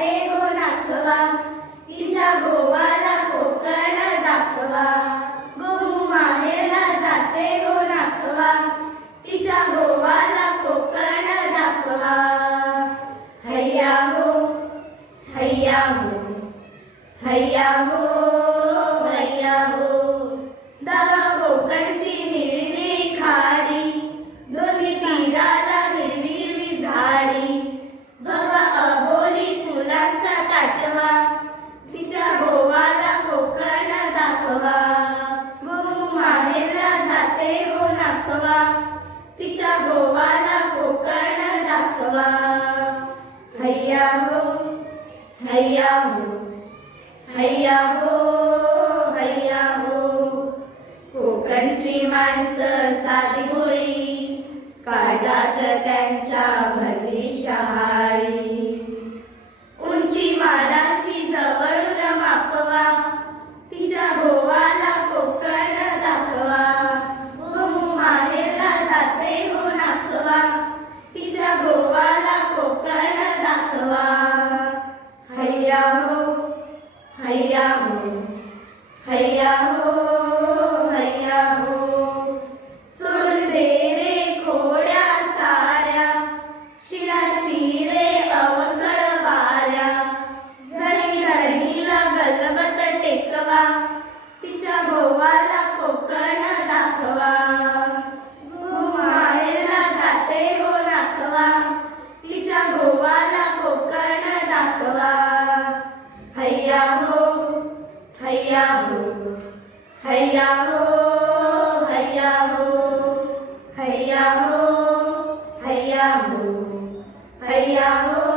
ते हो नाखवा तिच्या गोवाला कोकण दाखवा. गोमू माहेरला जाते हो नाखवा तिच्या गोवाला कोकण दाखवा. हैया हो हैया हो हैया हो हैया हो. दावा कोकणची निळी दाखवा. तिच्या गोवाला कोकण दाखवा. हैया हो हैया हो हैया हो हैया हो. कोकणची माणसं साधी भोळी काळजात त्यांच्या भरली शहाळी. उंची माडा हैया हो हैया हो हैया हो Hey, ya, ho. Hey, ya, ho.